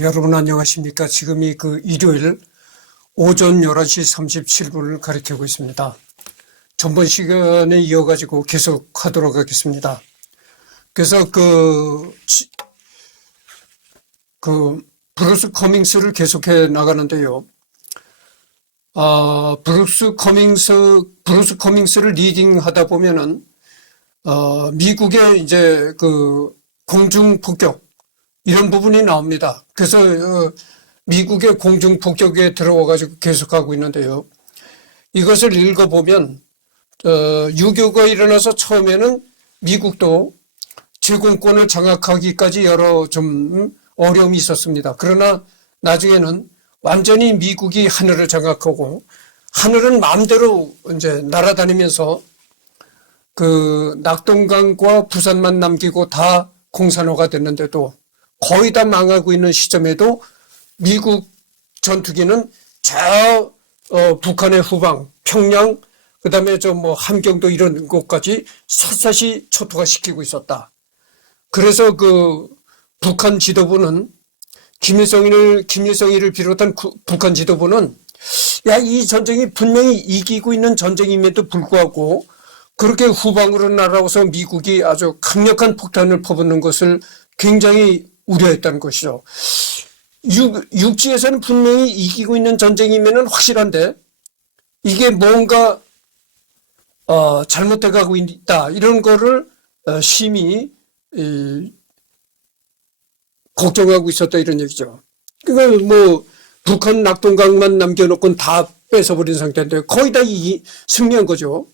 여러분 안녕하십니까? 지금이 일요일 오전 11시 37분을 가리키고 있습니다. 전번 시간에 이어가지고 계속 하도록 하겠습니다. 그래서 브루스 커밍스를 계속해 나가는데요. 브루스 커밍스를 리딩하다 보면은, 미국의 이제 공중 폭격, 이런 부분이 나옵니다. 그래서 미국의 공중 폭격에 들어와가지고 계속하고 있는데요. 이것을 읽어보면 6.25가 일어나서 처음에는 미국도 제공권을 장악하기까지 여러 좀 어려움이 있었습니다. 그러나 나중에는 완전히 미국이 하늘을 장악하고 하늘은 마음대로 이제 날아다니면서 낙동강과 부산만 남기고 다 공산화가 됐는데도 거의 다 망하고 있는 시점에도 미국 전투기는 북한의 후방, 평양, 그 다음에 함경도 이런 곳까지 샅샅이 초토화 시키고 있었다. 그래서 북한 지도부는 김일성이를 비롯한 북한 지도부는 이 전쟁이 분명히 이기고 있는 전쟁임에도 불구하고 그렇게 후방으로 날아와서 미국이 아주 강력한 폭탄을 퍼붓는 것을 굉장히 우려했다는 것이죠. 육지에서는 분명히 이기고 있는 전쟁이면 확실한데 이게 뭔가 잘못돼 가고 있다 이런 거를 심히 걱정하고 있었다 이런 얘기죠. 그러니까 북한 낙동강만 남겨놓고는 다 뺏어버린 상태인데 거의 다 승리한 거죠.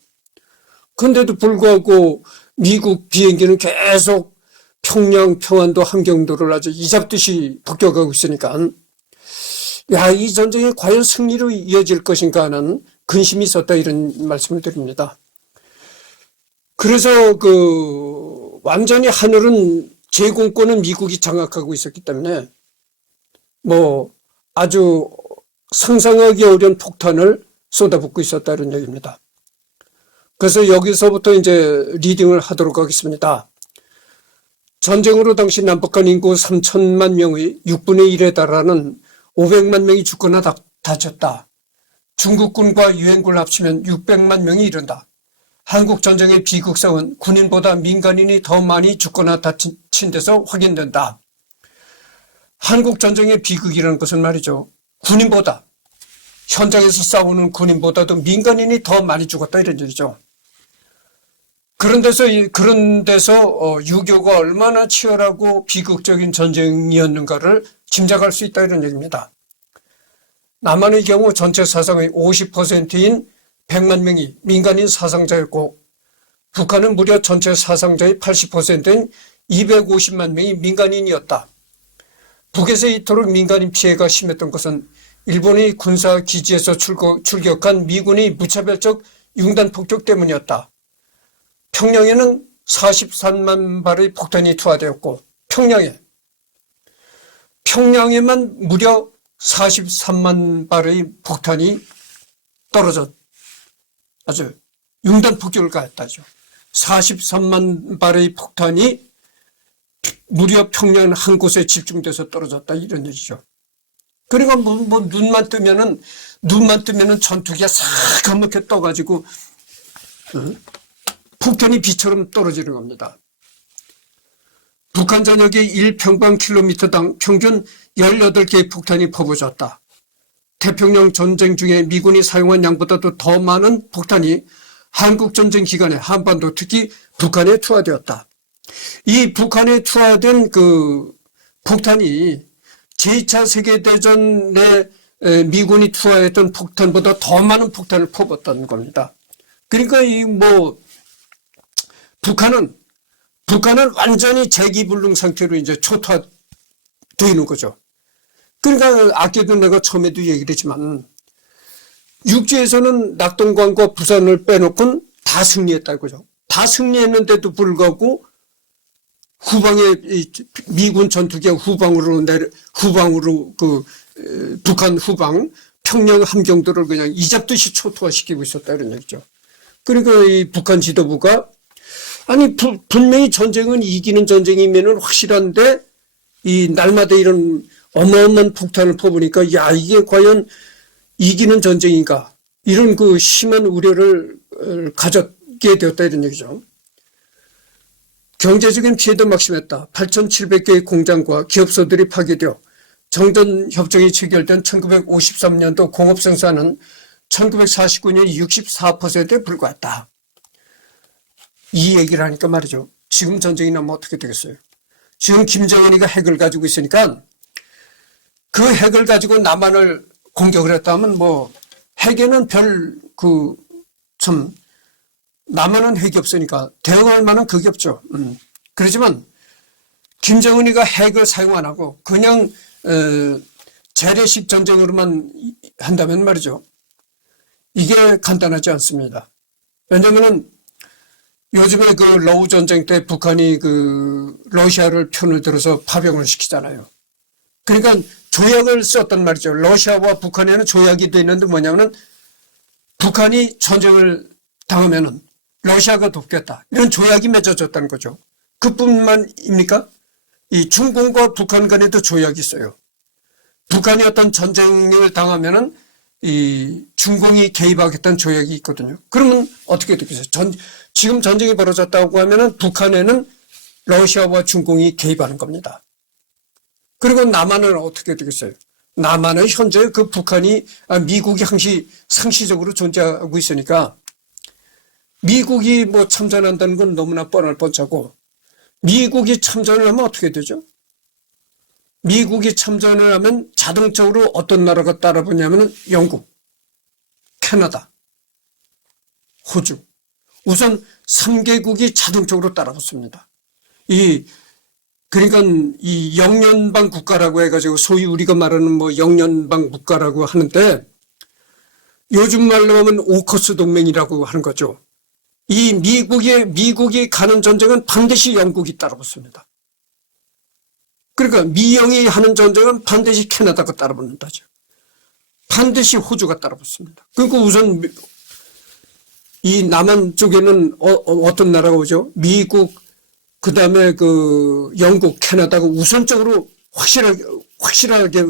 그런데도 불구하고 미국 비행기는 계속 평양, 평안도, 함경도를 아주 이잡듯이 폭격하고 있으니까 이 전쟁이 과연 승리로 이어질 것인가 하는 근심이 있었다 이런 말씀을 드립니다. 그래서 완전히 하늘은 제공권은 미국이 장악하고 있었기 때문에 아주 상상하기 어려운 폭탄을 쏟아붓고 있었다 이런 얘기입니다. 그래서 여기서부터 이제 리딩을 하도록 하겠습니다. 전쟁으로 당시 남북한 인구 3천만 명의 6분의 1에 달하는 500만 명이 죽거나 다쳤다. 중국군과 유엔군을 합치면 600만 명이 이른다. 한국 전쟁의 비극성은 군인보다 민간인이 더 많이 죽거나 다친 데서 확인된다. 한국 전쟁의 비극이라는 것은 말이죠. 군인보다, 현장에서 싸우는 군인보다도 민간인이 더 많이 죽었다 이런 얘기죠. 그런 데서 6.25가 얼마나 치열하고 비극적인 전쟁이었는가를 짐작할 수 있다 이런 얘기입니다. 남한의 경우 전체 사상의 50%인 100만 명이 민간인 사상자였고 북한은 무려 전체 사상자의 80%인 250만 명이 민간인이었다. 북에서 이토록 민간인 피해가 심했던 것은 일본의 군사 기지에서 출격한 미군의 무차별적 융단 폭격 때문이었다. 평양에는 43만 발의 폭탄이 투하되었고 평양에만 무려 43만 발의 폭탄이 아주 융단 폭격을 가했다죠. 43만 발의 폭탄이 무려 평양 한 곳에 집중돼서 떨어졌다 이런 얘기죠. 그리고 눈만 뜨면은 전투기가 사까맣게 떠가지고 폭탄이 비처럼 떨어지는 겁니다. 북한 전역의 1평방킬로미터당 평균 18개의 폭탄이 퍼부어졌다. 태평양 전쟁 중에 미군이 사용한 양보다도 더 많은 폭탄이 한국 전쟁 기간에 한반도 특히 북한에 투하되었다. 이 북한에 투하된 폭탄이 제2차 세계대전에 미군이 투하했던 폭탄보다 더 많은 폭탄을 퍼붓었다는 겁니다. 그러니까 북한은 완전히 재기불능 상태로 이제 초토화되어 있는 거죠. 그러니까 아까도 내가 처음에도 얘기를 했지만 육지에서는 낙동강과 부산을 빼놓고는 다 승리했다 이거죠. 다 승리했는데도 불구하고 후방에 미군 전투기가 후방으로 북한 후방 평양 함경도를 그냥 이잡듯이 초토화시키고 있었다 이런 얘기죠. 그러니까 이 북한 지도부가 분명히 전쟁은 이기는 전쟁이면은 확실한데 이 날마다 이런 어마어마한 폭탄을 퍼부니까 야 이게 과연 이기는 전쟁인가 이런 그 심한 우려를 가졌게 되었다 이런 얘기죠. 경제적인 피해도 막심했다. 8,700개의 공장과 기업소들이 파괴되어 정전협정이 체결된 1953년도 공업생산은 1949년 64%에 불과했다. 이 얘기를 하니까 말이죠. 지금 전쟁이 나면 어떻게 되겠어요? 지금 김정은이가 핵을 가지고 있으니까 그 핵을 가지고 남한을 공격을 했다면 뭐 핵에는 남한은 핵이 없으니까 대응할 만한 그게 없죠. 그렇지만 김정은이가 핵을 사용 안 하고 그냥 재래식 전쟁으로만 한다면 말이죠. 이게 간단하지 않습니다. 왜냐면은 요즘에 그 러우 전쟁 때 북한이 그 러시아를 편을 들어서 파병을 시키잖아요. 그러니까 조약을 썼단 말이죠. 러시아와 북한에는 조약이 돼 있는데 뭐냐면은 북한이 전쟁을 당하면은 러시아가 돕겠다. 이런 조약이 맺어졌다는 거죠. 그뿐만입니까? 이 중공과 북한 간에도 조약이 있어요. 북한이 어떤 전쟁을 당하면은 이 중공이 개입하겠다는 조약이 있거든요. 그러면 어떻게 되겠어요? 지금 전쟁이 벌어졌다고 하면은 북한에는 러시아와 중공이 개입하는 겁니다. 그리고 남한은 어떻게 되겠어요? 남한은 현재 그 미국이 상시적으로 존재하고 있으니까 미국이 뭐 참전한다는 건 너무나 뻔할 뻔하고 미국이 참전을 하면 어떻게 되죠? 미국이 참전을 하면 자동적으로 어떤 나라가 따라붙냐면 영국, 캐나다, 호주. 우선 3개국이 자동적으로 따라붙습니다. 그러니까 이 영연방 국가라고 해가지고 소위 우리가 말하는 뭐 영연방 국가라고 하는데 요즘 말로 하면 오커스 동맹이라고 하는 거죠. 이 미국이 가는 전쟁은 반드시 영국이 따라붙습니다. 그러니까 미영이 하는 전쟁은 반드시 캐나다가 따라붙는다죠. 반드시 호주가 따라붙습니다. 그리고 우선 이 남한 쪽에는 어떤 나라가 오죠? 미국, 그 다음에 그 영국, 캐나다가 우선적으로 확실하게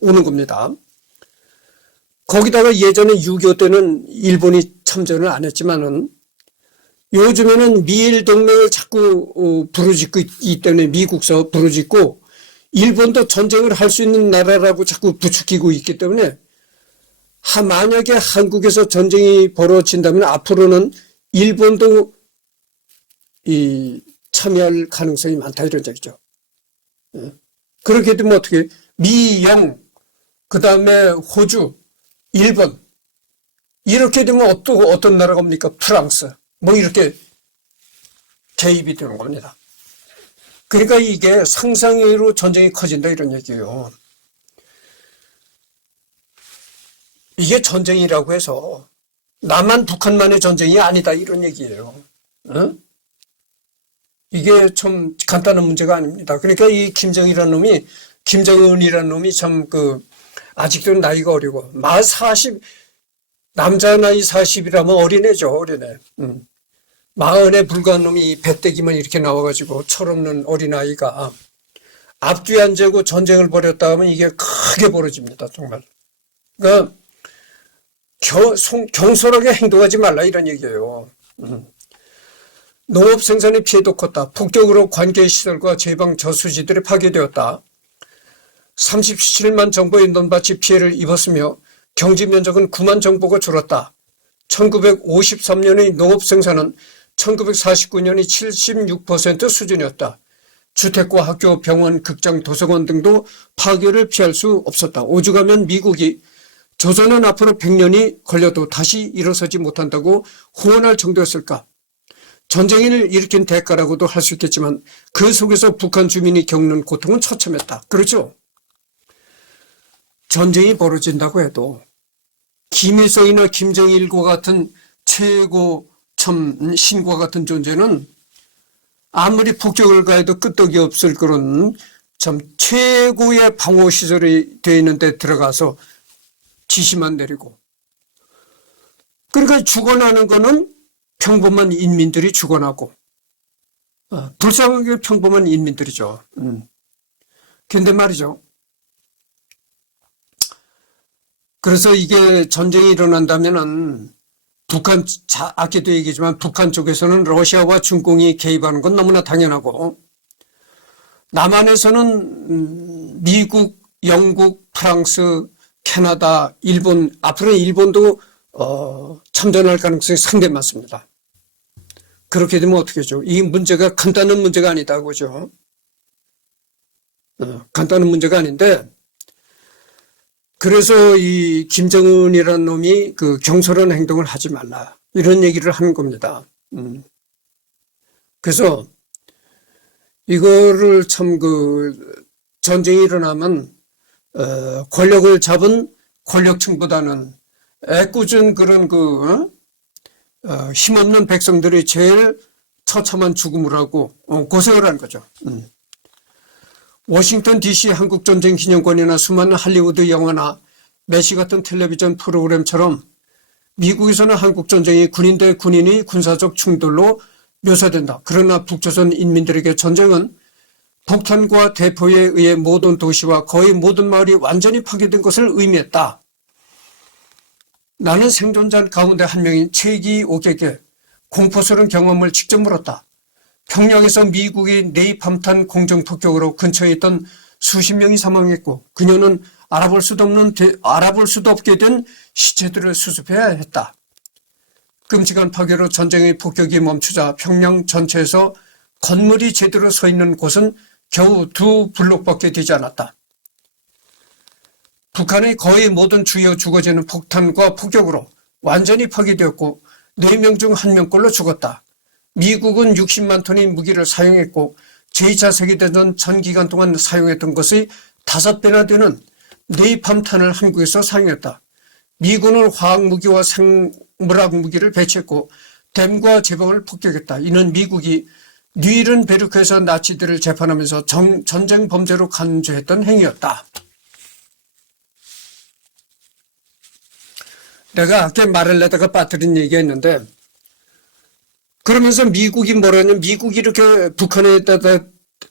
오는 겁니다. 거기다가 예전에 6.25 때는 일본이 참전을 안 했지만은 요즘에는 미일 동맹을 자꾸 부르짖고 있기 때문에 미국서 부르짖고 일본도 전쟁을 할 수 있는 나라라고 자꾸 부추기고 있기 때문에 만약에 한국에서 전쟁이 벌어진다면 앞으로는 일본도 참여할 가능성이 많다 이런 얘기죠. 그렇게 되면 어떻게 미영 그 다음에 호주 일본 이렇게 되면 또 어떤 나라가 옵니까? 프랑스 뭐 이렇게 개입이 되는 겁니다. 그러니까 이게 상상외로 전쟁이 커진다 이런 얘기예요. 이게 전쟁이라고 해서 남한 북한만의 전쟁이 아니다 이런 얘기예요. 이게 참 간단한 문제가 아닙니다. 그러니까 이 김정은이라는 놈이 참 아직도 나이가 어리고 만 40 남자 나이 40이라면 어린애죠. 어린애. 40에 불과한 놈이 배때기만 이렇게 나와가지고 철없는 어린아이가 앞뒤 안 재고 전쟁을 벌였다 하면 이게 크게 벌어집니다. 정말. 그러니까 경솔하게 행동하지 말라 이런 얘기예요. 농업 생산의 피해도 컸다. 폭격으로 관계시설과 제방 저수지들이 파괴되었다. 37만 정보의 논밭이 피해를 입었으며 경지 면적은 9만 정보가 줄었다. 1953년의 농업 생산은 1949년이 76% 수준이었다. 주택과 학교, 병원, 극장, 도서관 등도 파괴를 피할 수 없었다. 오죽하면 미국이 조선은 앞으로 100년이 걸려도 다시 일어서지 못한다고 후원할 정도였을까. 전쟁을 일으킨 대가라고도 할 수 있겠지만 그 속에서 북한 주민이 겪는 고통은 처참했다. 그렇죠? 전쟁이 벌어진다고 해도 김일성이나 김정일과 같은 최고 신과 같은 존재는 아무리 폭격을 가해도 끄떡이 없을 그런 참 최고의 방어시설이 되어 있는 데 들어가서 지시만 내리고 그러니까 죽어나는 거는 평범한 인민들이 죽어나고 불쌍하게 평범한 인민들이죠. 근데 말이죠. 그래서 이게 전쟁이 일어난다면은 아까도 얘기했지만 북한 쪽에서는 러시아와 중공이 개입하는 건 너무나 당연하고, 남한에서는 미국, 영국, 프랑스, 캐나다, 일본, 앞으로 일본도 참전할 가능성이 상당히 많습니다. 그렇게 되면 어떻게 하죠? 이 문제가 간단한 문제가 아니다, 그죠? 간단한 문제가 아닌데, 그래서 이 김정은이라는 놈이 그 경솔한 행동을 하지 말라, 이런 얘기를 하는 겁니다. 그래서 이거를 참 전쟁이 일어나면 권력을 잡은 권력층보다는 애꿎은 그런 힘없는 백성들이 제일 처참한 죽음을 하고 고생을 하는 거죠. 워싱턴 DC 한국전쟁 기념관이나 수많은 할리우드 영화나 매시 같은 텔레비전 프로그램처럼 미국에서는 한국전쟁이 군인 대 군인의 군사적 충돌로 묘사된다. 그러나 북조선 인민들에게 전쟁은 북한과 대포에 의해 모든 도시와 거의 모든 마을이 완전히 파괴된 것을 의미했다. 나는 생존자 가운데 한 명인 최기 옥에게 공포스러운 경험을 직접 물었다. 평양에서 미국이 네이팜탄 공정폭격으로 근처에 있던 수십 명이 사망했고, 그녀는 알아볼 수도 없게 된 시체들을 수습해야 했다. 끔찍한 파괴로 전쟁의 폭격이 멈추자 평양 전체에서 건물이 제대로 서 있는 곳은 겨우 2블록밖에 되지 않았다. 북한의 거의 모든 주요 주거지는 폭탄과 폭격으로 완전히 파괴되었고 4명 중 1명꼴로 죽었다. 미국은 60만 톤의 무기를 사용했고 제2차 세계대전 전 기간 동안 사용했던 것의 5배나 되는 네이팜탄을 한국에서 사용했다. 미군은 화학무기와 생물학무기를 배치했고 댐과 제방을 폭격했다. 이는 미국이 뉘른베르크에서 나치들을 재판하면서 전쟁 범죄로 간주했던 행위였다. 내가 아까 말을 내다가 빠뜨린 얘기가 있는데, 그러면서 미국이 뭐라냐면, 미국이 이렇게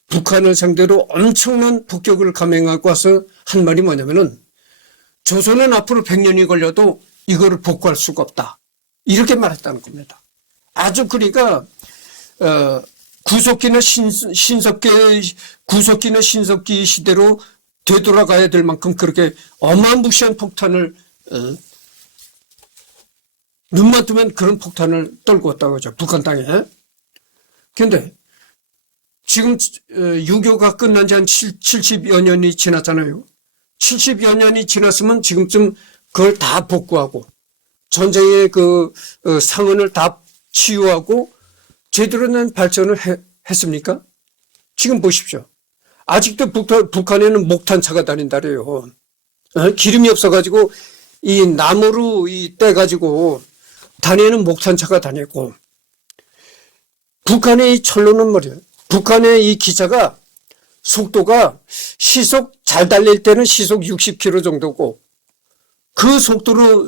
북한을 상대로 엄청난 폭격을 감행하고 와서 한 말이 뭐냐면은, 조선은 앞으로 100년이 걸려도 이거를 복구할 수가 없다, 이렇게 말했다는 겁니다. 아주 그러니까 구석기나 신석기 시대로 되돌아가야 될 만큼 그렇게 어마무시한 폭탄을 눈만 뜨면 그런 폭탄을 떨고 왔다고 하죠, 북한 땅에. 그런데 지금 6.25가 끝난 지 한 70여 년이 지났잖아요. 70여 년이 지났으면 지금쯤 그걸 다 복구하고 전쟁의 상흔을 다 치유하고 제대로 된 발전을 했습니까? 지금 보십시오. 아직도 북한에는 목탄차가 다닌다래요. 기름이 없어가지고 이 나무로 떼가지고 다니는 목탄차가 다니고, 북한의 이 철로는 뭐래요? 북한의 이 기차가 속도가 시속 잘 달릴 때는 시속 60km 정도고, 그 속도도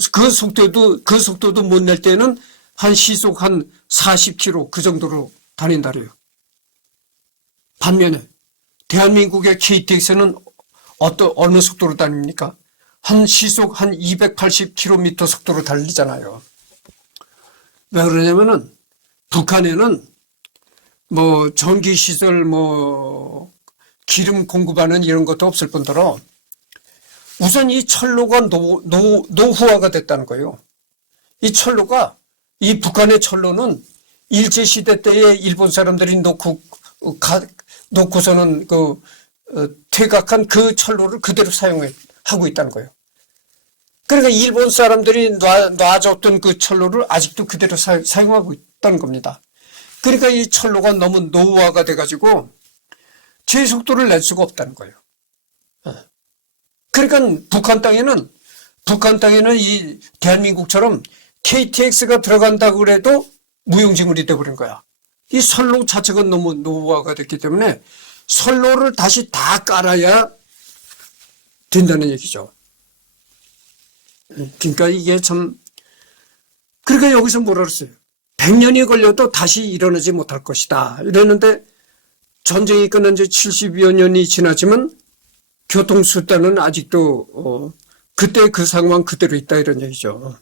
못 낼 때는 한 시속 한 40km 그 정도로 다닌다래요. 반면에 대한민국의 KTX는 어느 속도로 다닙니까? 시속 한 280km 속도로 달리잖아요. 왜 그러냐면은 북한에는 전기시설 기름 공급하는 이런 것도 없을 뿐더러 우선 이 철로가 노후화가 됐다는 거예요. 이 북한의 철로는 일제시대 때에 일본 사람들이 놓고서는 퇴각한 그 철로를 그대로 사용하고 있다는 거예요. 그러니까 일본 사람들이 놔줬던 그 철로를 아직도 그대로 사용하고 있다는 겁니다. 그러니까 이 철로가 너무 노후화가 돼가지고 제 속도를 낼 수가 없다는 거예요. 그러니까 북한 땅에는 이 대한민국처럼 KTX가 들어간다고 그래도 무용지물이 돼버린 거야. 이 선로 자체가 너무 노후화가 됐기 때문에 선로를 다시 다 깔아야 된다는 얘기죠. 그러니까 이게 그러니까 여기서 뭐라 그랬어요? 100년이 걸려도 다시 일어나지 못할 것이다, 이랬는데 전쟁이 끝난 지 70여 년이 지났지만 교통수단은 아직도 그때 그 상황 그대로 있다 이런 얘기죠.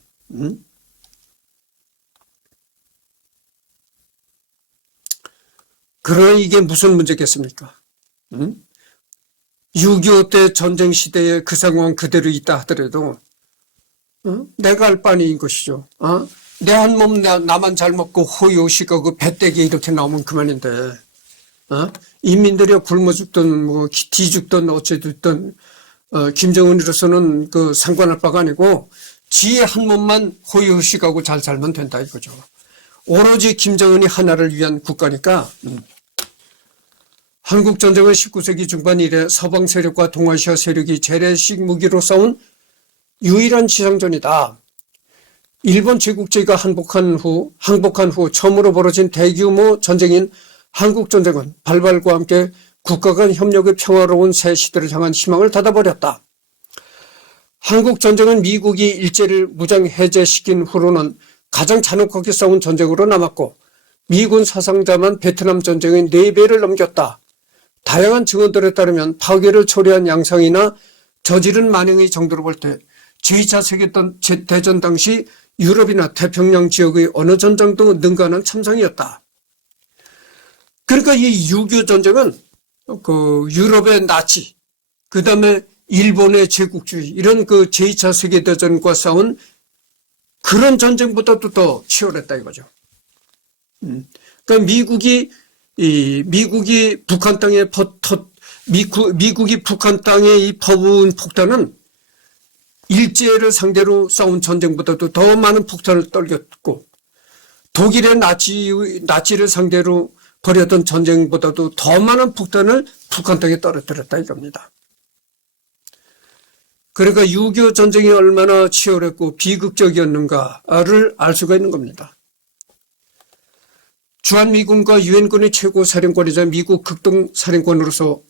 그러나 이게 무슨 문제겠습니까? 6.25 때 전쟁 시대에 그 상황 그대로 있다 하더라도 내가 할 바인 것이죠. 내 한 몸 나만 잘 먹고 호요시가고 배때기 이렇게 나오면 그만인데 인민들이 굶어 죽든 뭐 뒤죽든 어째 죽든 김정은으로서는 그 상관할 바가 아니고 지의 한 몸만 호요시가고 잘 살면 된다 이거죠. 오로지 김정은이 하나를 위한 국가니까. 한국전쟁은 19세기 중반 이래 서방 세력과 동아시아 세력이 재래식 무기로 싸운 유일한 지상전이다. 일본 제국주의가 항복한 후 처음으로 벌어진 대규모 전쟁인 한국전쟁은 발발과 함께 국가 간 협력의 평화로운 새 시대를 향한 희망을 닫아버렸다. 한국전쟁은 미국이 일제를 무장 해제시킨 후로는 가장 잔혹하게 싸운 전쟁으로 남았고 미군 사상자만 베트남 전쟁의 4배를 넘겼다. 다양한 증언들에 따르면 파괴를 초래한 양상이나 저지른 만행의 정도로 볼 때 제2차 세계대전 당시 유럽이나 태평양 지역의 어느 전장도 능가하는 참상이었다. 그러니까 이 6.25 전쟁은 그 유럽의 나치, 그 다음에 일본의 제국주의 이런 그 제2차 세계대전과 싸운 그런 전쟁보다도 더 치열했다 이거죠. 그러니까 미국이 북한 땅에 미국이 북한 땅에 이 퍼부은 폭탄은 일제를 상대로 싸운 전쟁보다도 더 많은 폭탄을 떨겼고 독일의 나치를 상대로 벌였던 전쟁보다도 더 많은 폭탄을 북한 땅에 떨어뜨렸다 이겁니다. 그러니까 6.25 전쟁이 얼마나 치열했고 비극적이었는가를 알 수가 있는 겁니다. 주한미군과 유엔군의 최고 사령관이자 미국 극동사령관으로서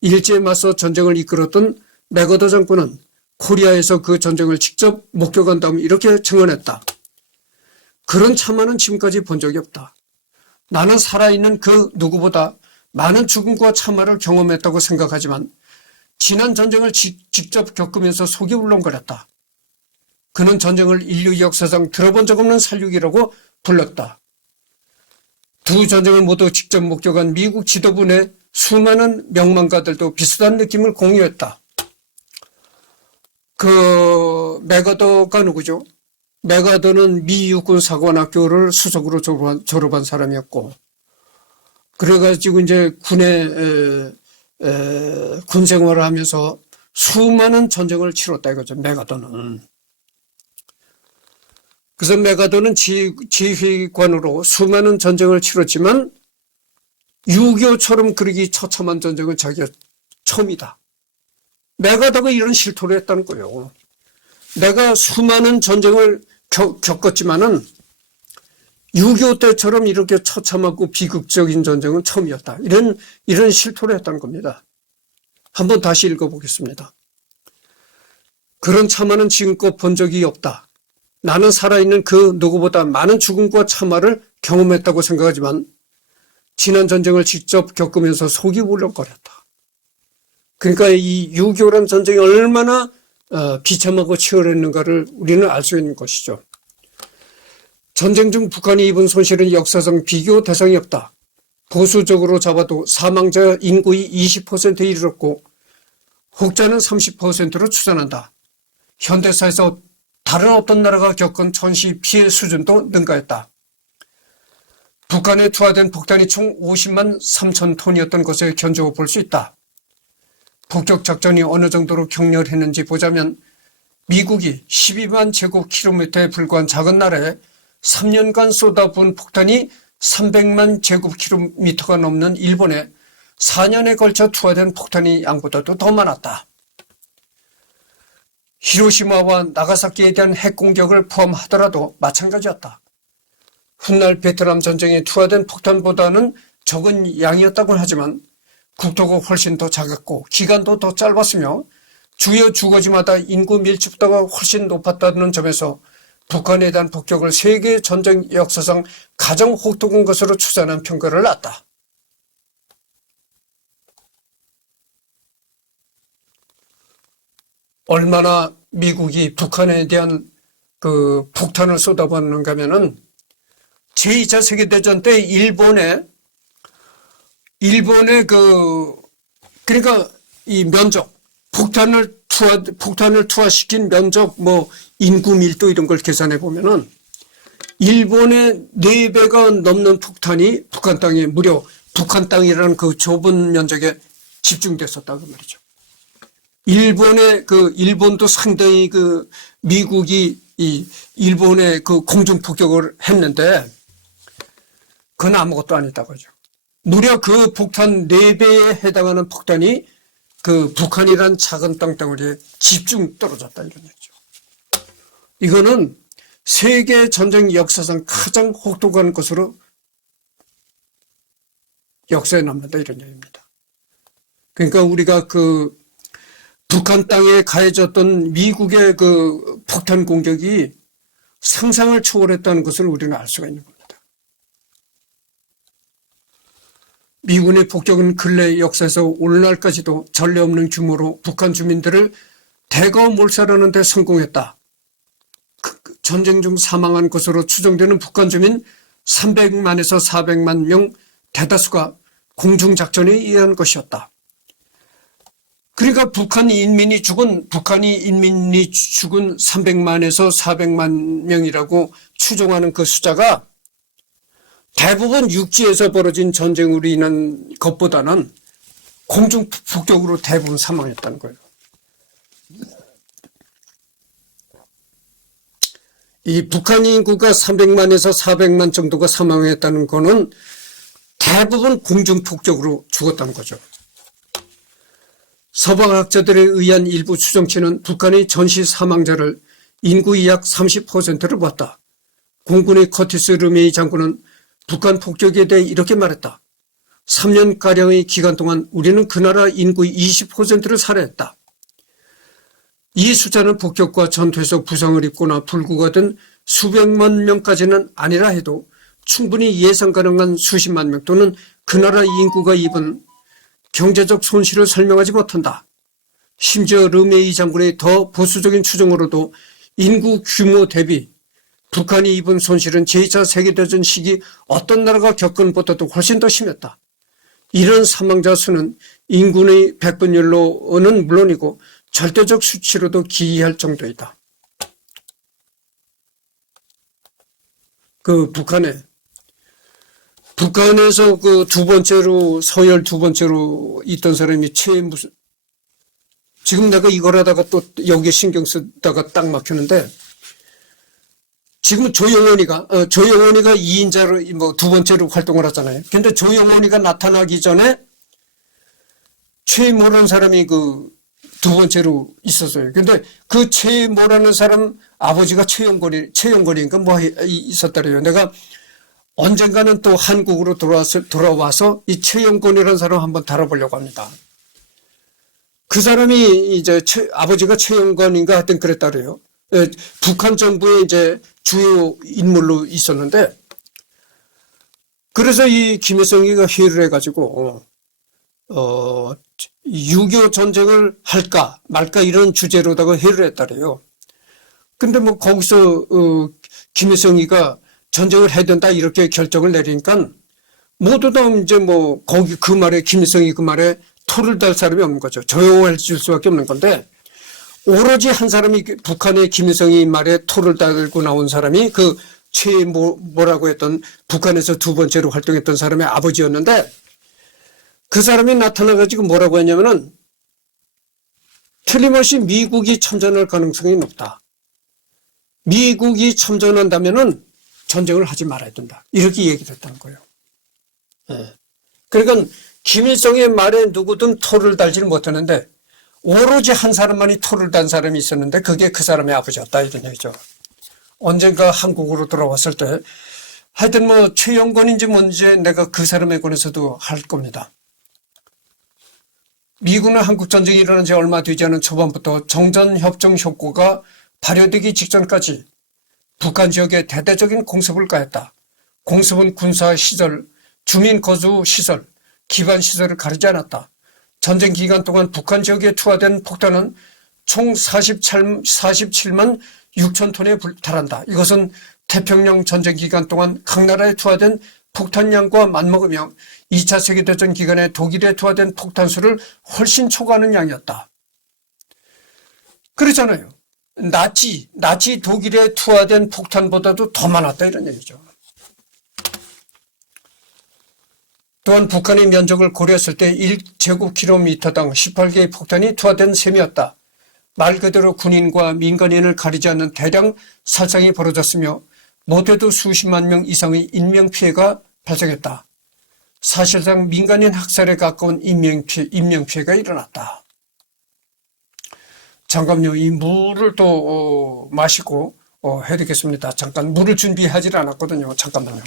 일제에 맞서 전쟁을 이끌었던 맥어더 장군은 코리아에서 그 전쟁을 직접 목격한 다음 이렇게 증언했다. 그런 참화는 지금까지 본 적이 없다. 나는 살아있는 그 누구보다 많은 죽음과 참화를 경험했다고 생각하지만 지난 전쟁을 직접 겪으면서 속이 울렁거렸다. 그는 전쟁을 인류 역사상 들어본 적 없는 살육이라고 불렀다. 두 전쟁을 모두 직접 목격한 미국 지도부 내 수많은 명망가들도 비슷한 느낌을 공유했다. 그 맥어더가 누구죠? 맥어더는 미 육군 사관학교를 수석으로 졸업한 사람이었고, 그래가지고 이제 군 생활을 하면서 수많은 전쟁을 치렀다 이거죠. 맥어더는. 그래서 맥어더는 지휘관으로 수많은 전쟁을 치렀지만 6.25처럼 그러기 처참한 전쟁은 자기가 처음이다. 맥어더가 이런 실토를 했다는 거예요. 내가 수많은 전쟁을 겪었지만은 6.25 때처럼 이렇게 처참하고 비극적인 전쟁은 처음이었다. 이런 실토를 했다는 겁니다. 한번 다시 읽어보겠습니다. 그런 참화는 지금껏 본 적이 없다. 나는 살아있는 그 누구보다 많은 죽음과 참화를 경험했다고 생각하지만 지난 전쟁을 직접 겪으면서 속이 울렁거렸다. 그러니까 이 6.25란 전쟁이 얼마나 비참하고 치열했는가를 우리는 알 수 있는 것이죠. 전쟁 중 북한이 입은 손실은 역사상 비교 대상이 없다. 보수적으로 잡아도 사망자 인구의 20%에 이르렀고 혹자는 30%로 추산한다. 현대사에서 다른 어떤 나라가 겪은 전시 피해 수준도 능가했다. 북한에 투하된 폭탄이 총 50만 3천 톤이었던 것을 견주어 볼 수 있다. 북적 작전이 어느 정도로 격렬했는지 보자면 미국이 12만 제곱킬로미터에 불과한 작은 나라에 3년간 쏟아부은 폭탄이 300만 제곱킬로미터가 넘는 일본에 4년에 걸쳐 투하된 폭탄이 양보다도 더 많았다. 히로시마와 나가사키에 대한 핵공격을 포함하더라도 마찬가지였다. 훗날 베트남 전쟁에 투하된 폭탄보다는 적은 양이었다고 하지만 국토가 훨씬 더 작았고 기간도 더 짧았으며 주요 주거지마다 인구 밀집도가 훨씬 높았다는 점에서 북한에 대한 폭격을 세계 전쟁 역사상 가장 혹독한 것으로 추산한 평가를 놨다. 얼마나 미국이 북한에 대한 그 폭탄을 쏟아붓는가 하면은 제2차 세계대전 때 일본의 그러니까 이 면적, 폭탄을 투하시킨 면적, 인구 밀도 이런 걸 계산해 보면은 일본의 4배가 넘는 폭탄이 북한 땅에 무려 북한 땅이라는 그 좁은 면적에 집중됐었다고 말이죠. 일본도 상당히 미국이 이 일본의 그 공중 폭격을 했는데 그건 아무것도 아니다고 하죠. 무려 그 폭탄 4배에 해당하는 폭탄이 그 북한이란 작은 땅덩어리에 집중 떨어졌다 이런 얘기죠. 이거는 세계 전쟁 역사상 가장 혹독한 것으로 역사에 남는다 이런 얘기입니다. 그러니까 우리가 그 북한 땅에 가해졌던 미국의 그 폭탄 공격이 상상을 초월했다는 것을 우리는 알 수가 있는 겁니다. 미군의 폭격은 근래 역사에서 오늘날까지도 전례 없는 규모로 북한 주민들을 대거 몰살하는 데 성공했다. 전쟁 중 사망한 것으로 추정되는 북한 주민 300만에서 400만 명 대다수가 공중작전에 의한 것이었다. 그러니까 북한이 인민이 죽은 300만에서 400만 명이라고 추정하는 그 숫자가 대부분 육지에서 벌어진 전쟁으로 인한 것보다는 공중 폭격으로 대부분 사망했다는 거예요. 이 북한 인구가 300만에서 400만 정도가 사망했다는 거는 대부분 공중 폭격으로 죽었다는 거죠. 서방학자들에 의한 일부 추정치는 북한의 전시 사망자를 인구의 약 30%를 봤다. 공군의 커티스 르메이 장군은 북한 폭격에 대해 이렇게 말했다. 3년가량의 기간 동안 우리는 그 나라 인구의 20%를 살해했다. 이 숫자는 폭격과 전투에서 부상을 입거나 불구가 된 수백만 명까지는 아니라 해도 충분히 예상 가능한 수십만 명 또는 그 나라 인구가 입은 경제적 손실을 설명하지 못한다. 심지어 르메이 장군의 더 보수적인 추정으로도 인구 규모 대비 북한이 입은 손실은 제2차 세계대전 시기 어떤 나라가 겪은 것보다도 훨씬 더 심했다. 이런 사망자 수는 인구의 100분율로는 물론이고 절대적 수치로도 기이할 정도이다. 북한에서 그 서열 두 번째로 있던 사람이 지금 내가 이걸 하다가 또 여기에 신경 쓰다가 딱 막히는데, 지금 조영원이가 2인자로 두 번째로 활동을 하잖아요. 근데 조영원이가 나타나기 전에 최모라는 사람이 두 번째로 있었어요. 근데 그 최모라는 사람 아버지가 최영권인가 있었다래요. 내가 언젠가는 또 한국으로 돌아와서 이 최영권이라는 사람 한번 다뤄보려고 합니다. 그 사람이 이제 아버지가 최영권인가 하여튼 그랬다래요. 북한 정부의 이제 주요 인물로 있었는데, 그래서 이 김일성이가 회의를 해가지고 6.25 전쟁을 할까 말까 이런 주제로다가 회의를 했다래요. 근데 거기서 김일성이가 전쟁을 해야 된다 이렇게 결정을 내리니까 모두 다 이제 거기 김일성이 그 말에 토를 달 사람이 없는 거죠. 조용할 수밖에 없는 건데, 오로지 한 사람이 북한의 김일성이 말에 토를 달고 나온 사람이 그 뭐라고 했던 북한에서 두 번째로 활동했던 사람의 아버지였는데, 그 사람이 나타나가지고 뭐라고 했냐면은 틀림없이 미국이 참전할 가능성이 높다. 미국이 참전한다면은 전쟁을 하지 말아야 된다. 이렇게 얘기를 했다는 거예요. 그러니까 김일성의 말에 누구든 토를 달지는 못하는데 오로지 한 사람만이 토를 단 사람이 있었는데 그게 그 사람의 아버지였다 이런 얘기죠. 언젠가 한국으로 돌아왔을 때 하여튼 최영권인지 뭔지 내가 그 사람에 관해서도 할 겁니다. 미군은 한국전쟁이 일어난 지 얼마 되지 않은 초반부터 정전협정 효과가 발효되기 직전까지 북한 지역에 대대적인 공습을 가했다. 공습은 군사시설, 주민거주시설, 기반시설을 가리지 않았다. 전쟁 기간 동안 북한 지역에 투하된 폭탄은 총 47만 6천 톤에 달한다. 이것은 태평양 전쟁 기간 동안 각 나라에 투하된 폭탄량과 맞먹으며 2차 세계대전 기간에 독일에 투하된 폭탄수를 훨씬 초과하는 양이었다. 그렇잖아요. 나치 독일에 투하된 폭탄보다도 더 많았다 이런 얘기죠. 또한 북한의 면적을 고려했을 때 1제곱킬로미터당 18개의 폭탄이 투하된 셈이었다. 말 그대로 군인과 민간인을 가리지 않는 대량 살상이 벌어졌으며 못해도 수십만 명 이상의 인명피해가 발생했다. 사실상 민간인 학살에 가까운 인명피해가 일어났다. 잠깐요. 이 물을 또 마시고 해야 되겠습니다. 잠깐 물을 준비하지 않았거든요. 잠깐만요.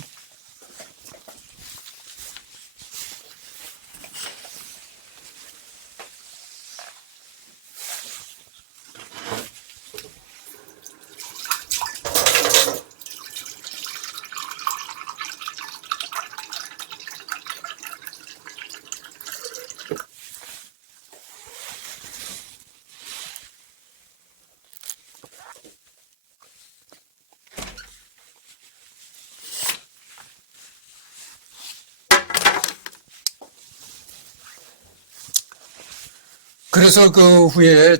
그래서 그 후에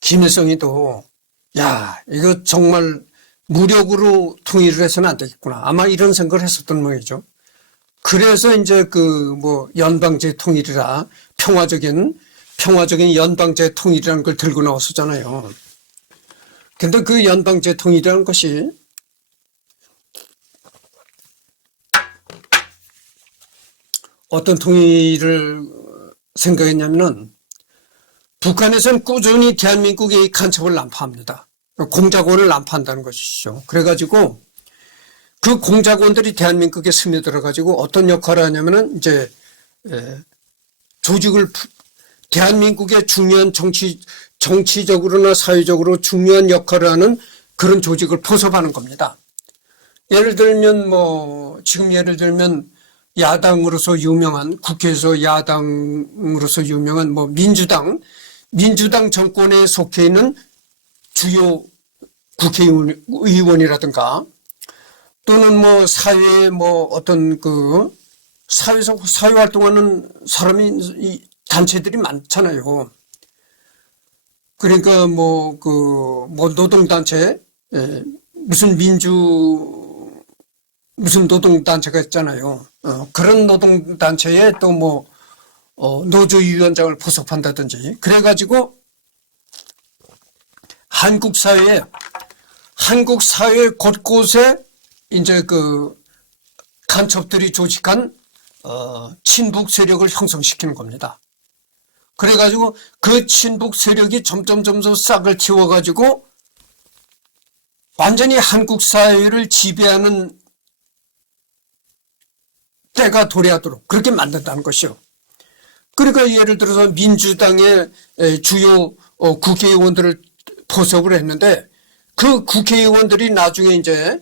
김일성이도 야 이거 정말 무력으로 통일을 해서는 안 되겠구나. 아마 이런 생각을 했었던 모양이죠. 그래서 이제 연방제 통일이라 평화적인 연방제 통일이라는 걸 들고 나왔었잖아요. 근데 그 연방제 통일이라는 것이 어떤 통일을 생각했냐면은 북한에서는 꾸준히 대한민국의 간첩을 난파합니다. 공작원을 난파한다는 것이죠. 그래가지고 그 공작원들이 대한민국에 스며들어가지고 어떤 역할을 하냐면은 이제 조직을 대한민국의 중요한 정치적으로나 사회적으로 중요한 역할을 하는 그런 조직을 포섭하는 겁니다. 예를 들면 지금 예를 들면 야당으로서 유명한 국회에서 야당으로서 유명한 민주당 정권에 속해 있는 주요 국회의원이라든가 또는 사회에 어떤 사회에서 사회활동하는 단체들이 많잖아요. 그러니까 노동단체, 무슨 노동단체가 있잖아요. 그런 노동단체에 또 노조위원장을 포섭한다든지 그래가지고 한국 사회 곳곳에 이제 간첩들이 조직한 친북 세력을 형성시키는 겁니다. 그래가지고 그 친북 세력이 점점 싹을 틔워가지고 완전히 한국 사회를 지배하는 때가 도래하도록 그렇게 만든다는 것이요. 그러니까 예를 들어서 민주당의 주요 국회의원들을 포섭을 했는데 그 국회의원들이 나중에 이제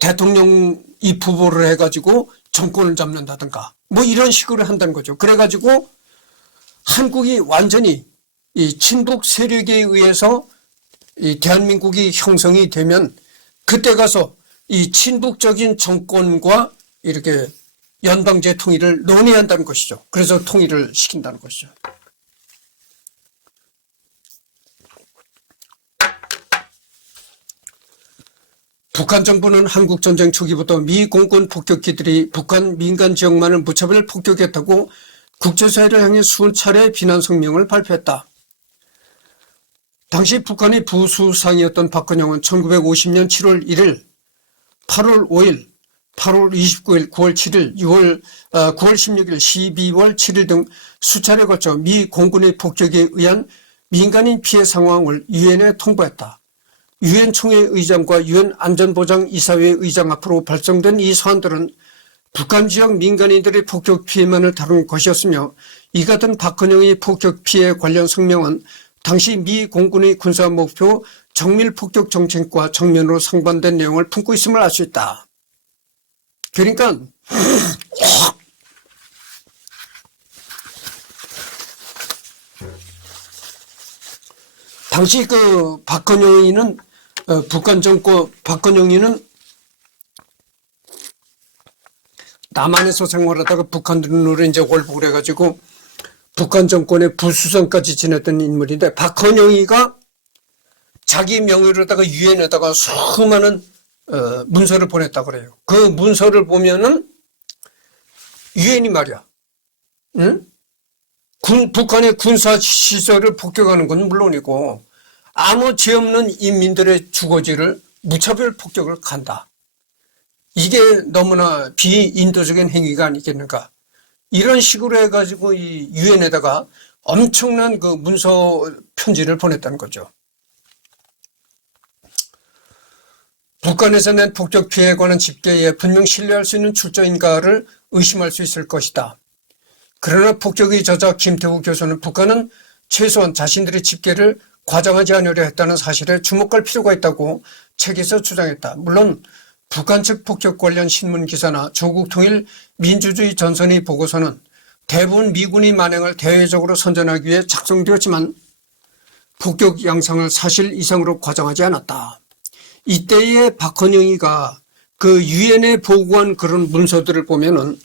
대통령 입후보를 해가지고 정권을 잡는다든가 이런 식으로 한다는 거죠. 그래가지고 한국이 완전히 이 친북 세력에 의해서 이 대한민국이 형성이 되면 그때 가서 이 친북적인 정권과 이렇게 연방제 통일을 논의한다는 것이죠. 그래서 통일을 시킨다는 것이죠. 북한 정부는 한국전쟁 초기부터 미 공군 폭격기들이 북한 민간 지역만을 무차별 폭격했다고 국제사회를 향해 수차례 비난 성명을 발표했다. 당시 북한의 부수상이었던 박근영은 1950년 7월 1일, 8월 5일, 8월 29일, 9월 7일, 9월 16일, 12월 7일 등 수차례 걸쳐 미 공군의 폭격에 의한 민간인 피해 상황을 유엔에 통보했다. 유엔 총회의장과 유엔 안전보장이사회 의장 앞으로 발송된 이 서한들은 북한 지역 민간인들의 폭격 피해만을 다룬 것이었으며 이 같은 박근영의 폭격 피해 관련 성명은 당시 미 공군의 군사 목표 정밀 폭격 정책과 정면으로 상반된 내용을 품고 있음을 알 수 있다. 그러니까 당시 그 박헌영이는 북한 정권 박헌영이는 남한에서 생활하다가 북한으로 이제 월북을 해가지고 북한 정권의 부수장까지 지냈던 인물인데, 박헌영이가 자기 명의로다가 유엔에다가 수많은 문서를 보냈다고 그래요. 그 문서를 보면은 유엔이 말이야, 응? 북한의 군사 시설을 폭격하는 건 물론이고 아무 죄 없는 인민들의 주거지를 무차별 폭격을 한다. 이게 너무나 비인도적인 행위가 아니겠는가. 이런 식으로 해가지고 이 유엔에다가 엄청난 그 문서 편지를 보냈다는 거죠. 북한에서 낸 폭격 피해에 관한 집계에 분명 신뢰할 수 있는 출처인가를 의심할 수 있을 것이다. 그러나 폭격의 저자 김태우 교수는 북한은 최소한 자신들의 집계를 과장하지 않으려 했다는 사실에 주목할 필요가 있다고 책에서 주장했다. 물론 북한 측 폭격 관련 신문 기사나 조국 통일 민주주의 전선의 보고서는 대부분 미군의 만행을 대외적으로 선전하기 위해 작성되었지만 폭격 양상을 사실 이상으로 과장하지 않았다. 이때의 박헌영이가 그 유엔에 보고한 그런 문서들을 보면은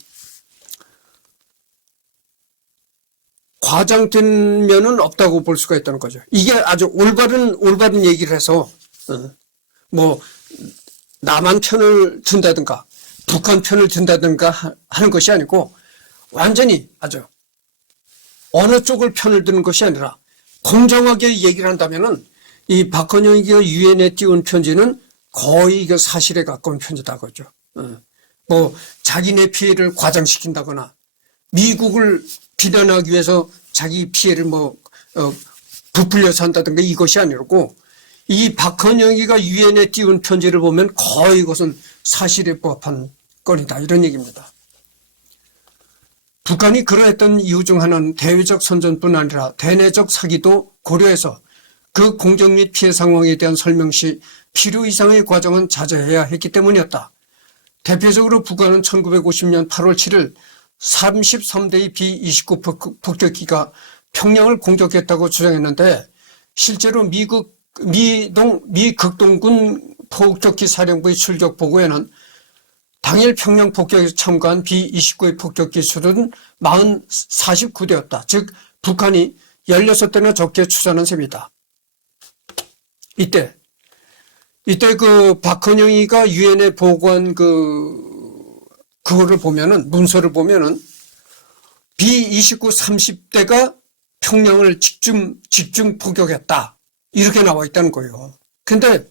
과장된 면은 없다고 볼 수가 있다는 거죠. 이게 아주 올바른 얘기를 해서 뭐 남한 편을 든다든가 북한 편을 든다든가 하는 것이 아니고 완전히 아주 어느 쪽을 편을 드는 것이 아니라 공정하게 얘기를 한다면은 이 박헌영이가 유엔에 띄운 편지는 거의 이게 사실에 가까운 편지다 그죠. 뭐 자기네 피해를 과장시킨다거나 미국을 비난하기 위해서 자기 피해를 부풀려서 한다든가 이것이 아니고 이 박헌영이가 유엔에 띄운 편지를 보면 거의 이것은 사실에 부합한 건이다 이런 얘기입니다. 북한이 그러했던 이유 중 하나는 대외적 선전뿐 아니라 대내적 사기도 고려해서 그 공격 및 피해 상황에 대한 설명 시 필요 이상의 과정은 자제해야 했기 때문이었다. 대표적으로 북한은 1950년 8월 7일 33대의 B-29 폭격기가 평양을 공격했다고 주장했는데 실제로 미극동군 폭격기 사령부의 출격 보고에는 당일 평양 폭격에 참가한 B-29의 폭격기 수는 49대였다. 즉 북한이 16대나 적게 추산한 셈이다. 이때 그 박헌영이가 유엔에 보고한 그거를 보면은 문서를 보면은 B-29 30대가 평양을 집중 폭격했다 이렇게 나와 있다는 거예요. 근데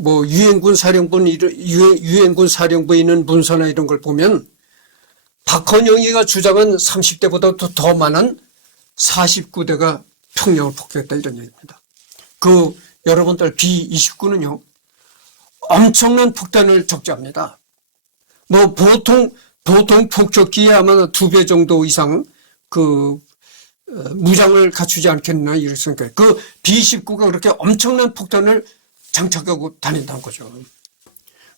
유엔군 사령부에 있는 문서나 이런 걸 보면 박헌영이가 주장한 30대보다 더 많은 49대가 평양을 폭격했다 이런 얘기입니다. 여러분들 B-29는요 엄청난 폭탄을 적재합니다. 보통 폭격기에 아마 2배 정도 이상 무장을 갖추지 않겠나 이랬으니까 그 B-29가 그렇게 엄청난 폭탄을 장착하고 다닌다는 거죠.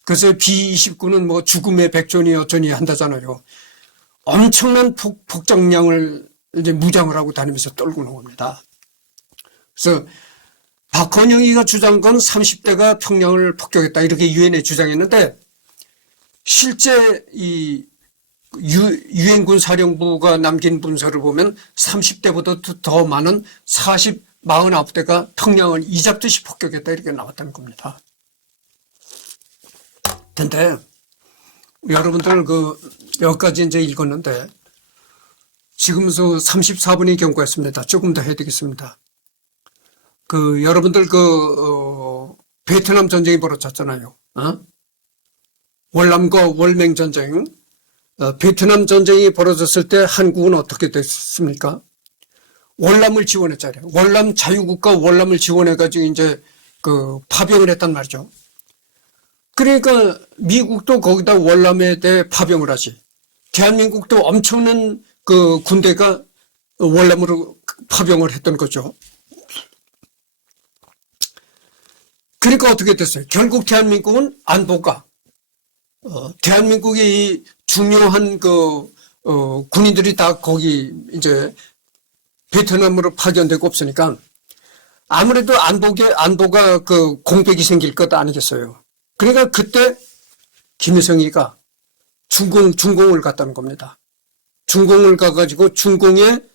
그래서 B-29는 죽음의 백전이 어쩌니 한다잖아요. 엄청난 폭장량을 이제 무장을 하고 다니면서 떨고 오는 겁니다. 그래서 박헌영이가 주장한 건 30대가 평양을 폭격했다 이렇게 유엔에 주장했는데 실제 이 유엔군 사령부가 남긴 문서를 보면 30대보다 더 많은 49대가 평양을 이잡듯이 폭격했다 이렇게 나왔다는 겁니다. 근데 여러분들 여기까지 이제 읽었는데 지금서 34분이 경과했습니다. 조금 더 해야 되겠습니다. 여러분들 베트남 전쟁이 벌어졌잖아요. 월남과 월맹 전쟁. 베트남 전쟁이 벌어졌을 때 한국은 어떻게 됐습니까? 월남을 지원했잖아요. 월남 자유국가 월남을 지원해가지고 이제 파병을 했단 말이죠. 그러니까 미국도 거기다 월남에 대해 파병을 하지. 대한민국도 엄청난 군대가 월남으로 파병을 했던 거죠. 그러니까 어떻게 됐어요? 결국 대한민국은 안보가 대한민국의 이 중요한 군인들이 다 거기 이제 베트남으로 파견되고 없으니까 아무래도 안보가 그 공백이 생길 것 아니겠어요. 그러니까 그때 김일성이가 중공을 갔다는 겁니다. 중공을 가가지고 중공의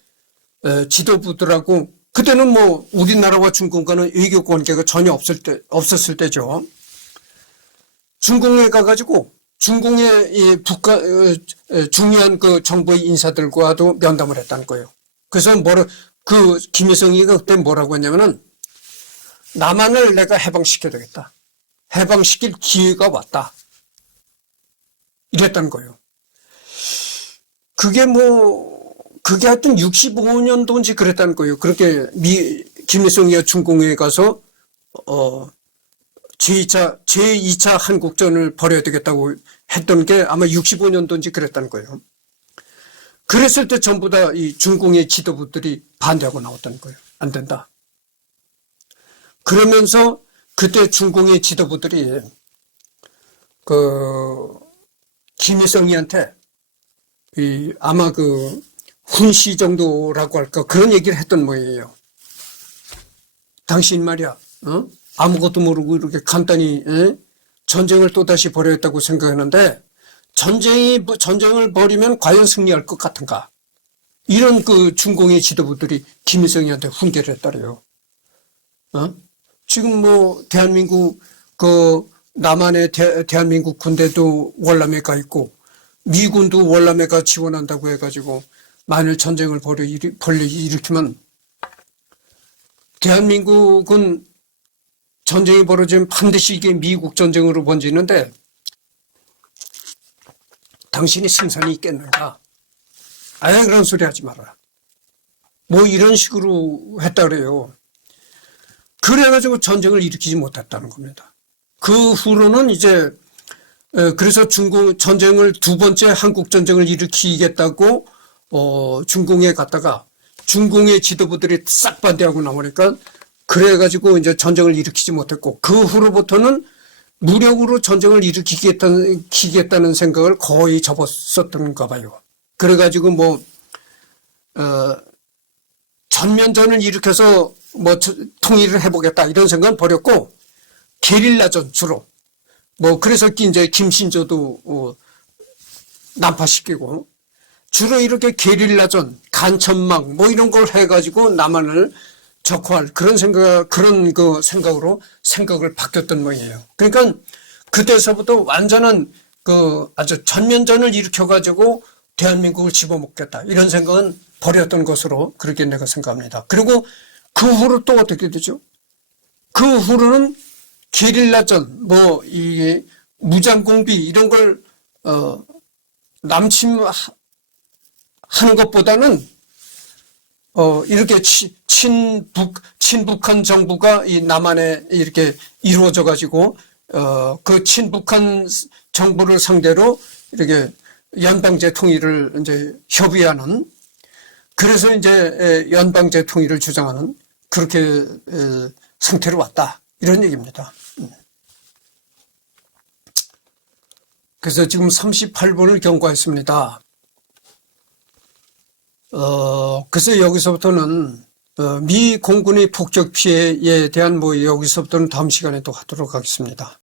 지도부들하고 그때는 뭐 우리나라와 중공과는 외교 관계가 전혀 없었을 때죠. 중공에 가가지고 중공의 이 중요한 그 정부의 인사들과도 면담을 했다는 거예요. 그래서 그 김일성이가 그때 뭐라고 했냐면은 남한을 내가 해방시켜야 되겠다. 해방시킬 기회가 왔다. 이랬다는 거예요. 그게 하여튼 65년도인지 그랬다는 거예요. 그렇게 김일성이가 중공에 가서, 제2차 한국전을 벌여야 되겠다고 했던 게 아마 65년도인지 그랬다는 거예요. 그랬을 때 전부 다 이 중공의 지도부들이 반대하고 나왔다는 거예요. 안 된다. 그러면서 그때 중공의 지도부들이 김일성이한테 아마 훈시 정도라고 할까 그런 얘기를 했던 모양이에요. 당신 말이야, 아무것도 모르고 이렇게 간단히 전쟁을 또다시 벌였다고 생각하는데 전쟁을 벌이면 과연 승리할 것 같은가? 이런 그 중공의 지도부들이 김일성이한테 훈계를 했다래요. 지금 뭐 대한민국 남한의 대한민국 군대도 월남에 가 있고 미군도 월남에 가 지원한다고 해가지고 만일 전쟁을 일으키면 대한민국은 전쟁이 벌어지면 반드시 이게 미국 전쟁으로 번지는데 당신이 승산이 있겠는가? 아예 그런 소리 하지 마라. 뭐 이런 식으로 했다 그래요. 그래가지고 전쟁을 일으키지 못했다는 겁니다. 그 후로는 이제 그래서 전쟁을 두 번째 한국 전쟁을 일으키겠다고 중공에 갔다가 중공의 지도부들이 싹 반대하고 나오니까 그래가지고 이제 전쟁을 일으키지 못했고 그 후로부터는 무력으로 전쟁을 일으키겠다는 생각을 거의 접었었던가 봐요. 그래가지고 전면전을 일으켜서 통일을 해보겠다 이런 생각은 버렸고 게릴라전 주로 그래서 이제 김신조도 난파시키고 주로 이렇게 게릴라전 간천막 이런 걸 해가지고 남한을 적화할 그런 생각으로 생각을 바뀌었던 모양이에요. 그러니까 그때서부터 완전한 아주 전면전을 일으켜가지고 대한민국을 집어먹겠다 이런 생각은 버렸던 것으로 그렇게 내가 생각합니다. 그리고 그 후로 또 어떻게 되죠? 그 후로는 게릴라전, 이 무장공비 이런 걸 남침하는 것보다는 이렇게 친북한 정부가 이 남한에 이렇게 이루어져 가지고 그 친북한 정부를 상대로 이렇게 연방제 통일을 이제 협의하는 그래서 이제 연방제 통일을 주장하는 그렇게 상태로 왔다 이런 얘기입니다. 그래서 지금 38분을 경과했습니다. 그래서 여기서부터는 미 공군의 폭격 피해에 대한 여기서부터는 다음 시간에 또 하도록 하겠습니다.